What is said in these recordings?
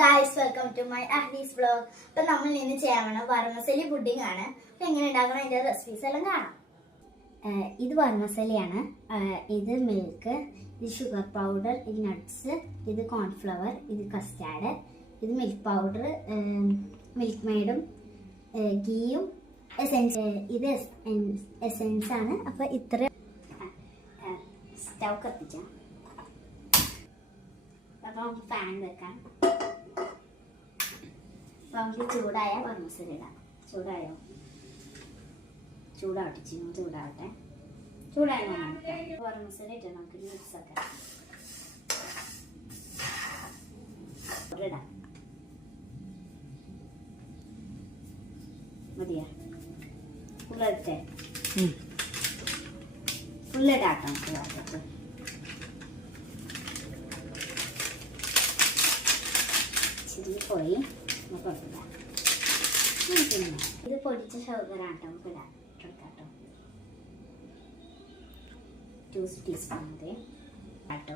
Guys welcome to my Ahlees blog ഇപ്പൊ നമ്മൾ ഇന്ന് ചെയ്യാൻ വർമസലി പുഡിംഗ് ആണ്. അപ്പൊ എങ്ങനെ ഉണ്ടാക്കണം? അതിന്റെ റെസിപ്പീസ് എല്ലാം കാണാം. ഇത് വർമസലിയാണ് ഏഹ് ഇത് മിൽക്ക് ഇത് ഷുഗർ പൗഡർ ഇത് നട്ട്സ് ഇത് കോൺഫ്ലവർ ഇത് കസ്റ്റാർഡ് ഇത് മിൽക്ക് പൗഡർ മിൽക്ക് മെയ്ഡും ഗീയും എസെൻസ് ഇത് എസെൻസ് ആണ്. അപ്പോൾ ഇത്ര സ്റ്റൗ കത്തിക്കാം. അപ്പം പാൻ വെക്കാം. നമുക്ക് ചൂടായ വർമസലി ഇടാം ചൂടായോ? ചൂടാവട്ടെ ചിന്നു ചൂടാവട്ടെ. ചൂടായി ഓരോ മസാല ഇട്ട് നമുക്ക് ഇവിടെ ഇടാം. മതിയാ? ഫുള്ളിട്ടെ ഫുള്ളിടാട്ടോ നമുക്ക് ഭാഗത്ത് പോയി. ഇത് പൊടിച്ച ഷുഗറാട്ടോ നമുക്ക് ഇടാം. ഇട്ടെടുക്കാട്ടോ ടു ടീസ്പൂൺ മതി ആട്ടോ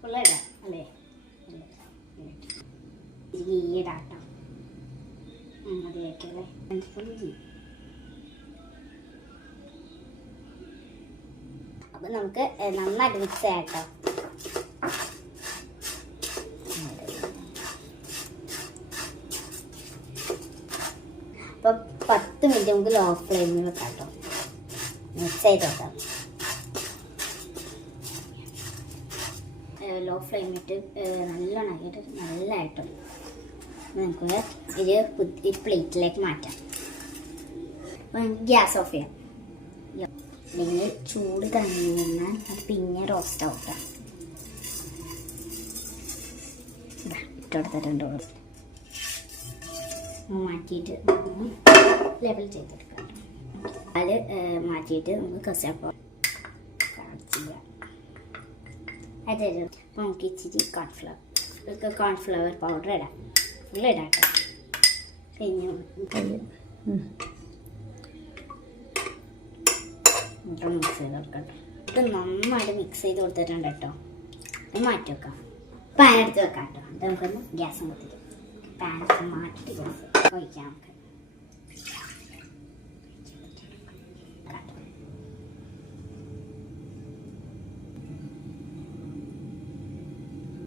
ഫുള്ളിടാം അല്ലേ? ഇച്ചിരി ഗീ ഇടാട്ടോ മതിയായിട്ടല്ലേ? ഫുൾ ഗീ അപ്പം നമുക്ക് നന്നായിട്ട് മിക്സ് ചെയ്യാം കേട്ടോ. അപ്പം പത്ത് മിനിറ്റ് നമുക്ക് ലോ ഫ്ലെയിമിൽ വെക്കാം കേട്ടോ മിക്സ് ചെയ്ത് വെക്കാം. ലോ ഫ്ലെയിമിട്ട് നല്ലോണം ആക്കിയിട്ട് നല്ലതായിട്ടും നമുക്ക് ഇത് ഈ പ്ലേറ്റിലേക്ക് മാറ്റാം. അപ്പം ഗ്യാസ് ഓഫ് ചെയ്യാം. അല്ലെങ്കിൽ ചൂട് കഴിഞ്ഞ് കഴിഞ്ഞാൽ അത് പിന്നെ റോസ്റ്റ് ആവട്ടെ ഇട്ടെടുത്തിട്ടുണ്ട് മാറ്റിയിട്ട് ലെവൽ ചെയ്തെടുക്കാം. അത് മാറ്റിയിട്ട് നമുക്ക് കസാപ്പ ചെയ്യാം അതെ അപ്പോൾ നമുക്ക് ഇച്ചിരി കോൺഫ്ലവർ കോൺഫ്ലവർ പൗഡർ ഇടാം. ഫുൾ ഇടാം പിന്നെ മിക്സ് ചെയ്ത് കൊടുക്കട്ടെ ഇത് നന്നായിട്ട് മിക്സ് ചെയ്ത് കൊടുത്തിട്ടുണ്ട് കേട്ടോ. ഇത് മാറ്റി വെക്കാം. പാൻ എടുത്ത് വെക്കാം കേട്ടോ. അത് നമുക്കൊന്ന് ഗ്യാസ് കൊടുത്തിട്ട് പാൻ മാറ്റി ഗ്യാസ്. ഒഴിക്കാം നമുക്ക്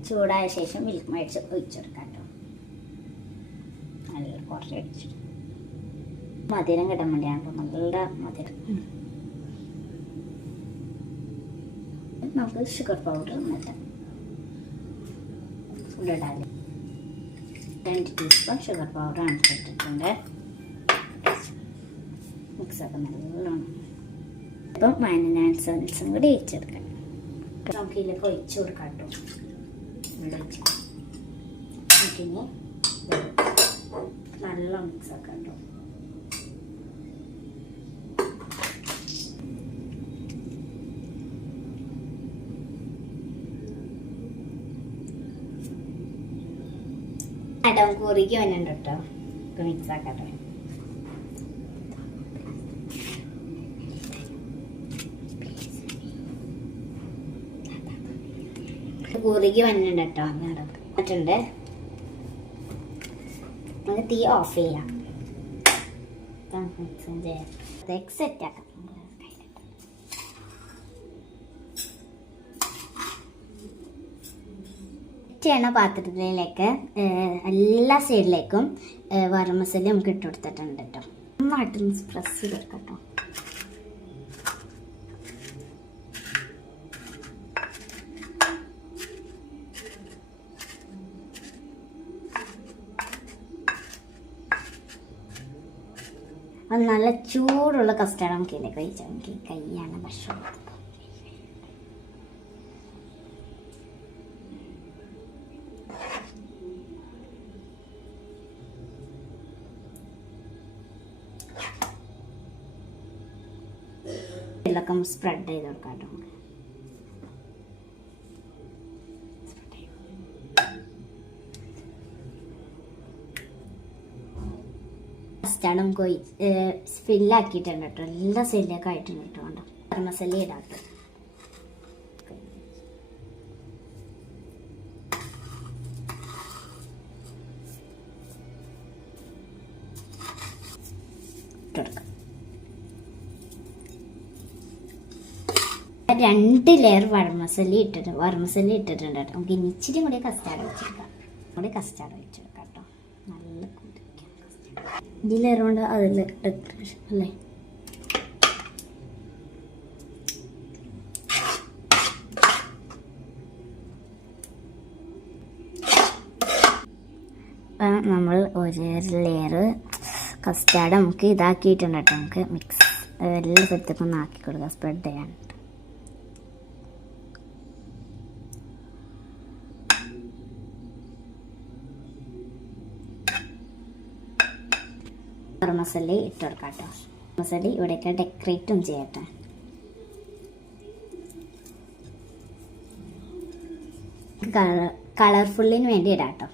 ചൂടായ ശേഷം മിൽക്ക് മേടിച്ച് ഒഴിച്ചെടുക്കാം കേട്ടോ നല്ല കുറച്ച് അടിച്ചിട്ട്. മധുരം കിട്ടാൻ വേണ്ടിയാണ് നല്ല മധുരം. നമുക്ക് ഷുഗർ പൗഡർ ഇടാം ഇടാം. രണ്ട് ടീസ്പൂൺ ഷുഗർ പൗഡർ ആണ് ഇട്ടിട്ടുണ്ട് മിക്സൊക്കെ നല്ലോണം ഇപ്പം മൈനനാൻസും കൂടി ഒഴിച്ചെടുക്കാം നമുക്ക് ഇതിലേക്ക് ഒഴിച്ച് കൊടുക്കാം കേട്ടോ നല്ലോണം ഒഴിച്ച് നമുക്കിനി നല്ല മിക്സൊക്കെ കേട്ടോ അടം കുറിക്ക് വന്നുണ്ട് കേട്ടോ. മിക്സ് ആക്കട്ടെ. കുറുകി വന്നിട്ടുണ്ട് കേട്ടോ. എന്നിട്ടുണ്ട് നമുക്ക് തീ ഓഫ് ചെയ്യാം. സെറ്റ് ആക്കാം. ചെയ്യണ പാത്രത്തിലേക്ക് എല്ലാ സൈഡിലേക്കും വറും മസാല നമുക്ക് ഇട്ട് കൊടുത്തിട്ടുണ്ട് കേട്ടോ. നന്നായിട്ട് പ്രസ് ചെയ്ത് കേട്ടോ അത് നല്ല ചൂടുള്ള കസ്റ്റാർഡ് നമുക്ക് കഴിച്ചാൽ നമുക്ക് കൈയാണ് ഭക്ഷണം ഇതിലൊക്കെ സ്പ്രെഡ് ചെയ്ത് കൊടുക്കാം കേട്ടോ കസ്റ്റാർഡ് നമുക്ക് ഫില്ലാക്കിയിട്ടുണ്ട് കേട്ടോ. എല്ലാ സൈഡിലേക്ക് ആയിട്ടുണ്ട് കേട്ടോ കണ്ടോ മസാല ഇടാം. കേട്ടോ രണ്ട് ലെയർ വടമസല്ലി ഇട്ടിട്ട് വടമസല്ലി ഇട്ടിട്ടുണ്ട് കേട്ടോ നമുക്ക് ഇനി ഇച്ചിരി കൂടി കസ്റ്റാർഡ് വെച്ചെടുക്കാം. കൂടി കസ്റ്റാർഡ് വെച്ചെടുക്കാം കേട്ടോ നല്ല ഈ ലെയർ കൊണ്ട് അതിൽ ഡെക്കറേഷൻ അല്ലേ? അപ്പം നമ്മൾ ഒരു ലെയർ കസ്റ്റാർഡ് നമുക്ക് ഇതാക്കിയിട്ടുണ്ട് കേട്ടോ നമുക്ക് മിക്സ് എല്ലാ സ്ഥലത്തേക്കൊന്ന് ആക്കി കൊടുക്കുക സ്പ്രെഡ് ചെയ്യാൻ. മസാല ഇട്ട് കൊടുക്കാം കേട്ടോ മസാല ഇവിടെയൊക്കെ ഡെക്കറേറ്റും ചെയ്യട്ടെ. കളർ കളർഫുള്ളിന് വേണ്ടി ഇടാം കേട്ടോ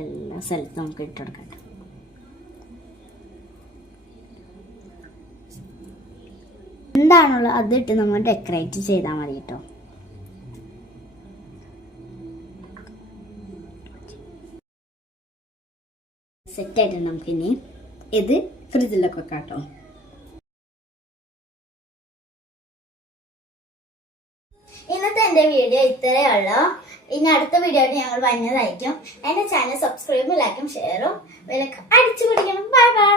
എല്ലാ സ്ഥലത്തും നമുക്ക് ഇട്ട് കൊടുക്കാം എന്താണുള്ളത്? അത് ഇട്ട് നമ്മൾ ഡെക്കറേറ്റ് ചെയ്താൽ മതി കേട്ടോ സെറ്റായിട്ട് നമുക്കിനി ഇത് ഫ്രിഡ്ജിലൊക്കെ വെക്കാം ഇന്നത്തെ എന്റെ വീഡിയോ ഇത്രയേ ഉള്ളൂ. ഇനി അടുത്ത വീഡിയോ ഞങ്ങൾ വരുന്നതായിരിക്കും. എന്റെ ചാനൽ സബ്സ്ക്രൈബും ലൈക്കും ഷെയറും അടിച്ചു പിടിക്കണം. Bye bye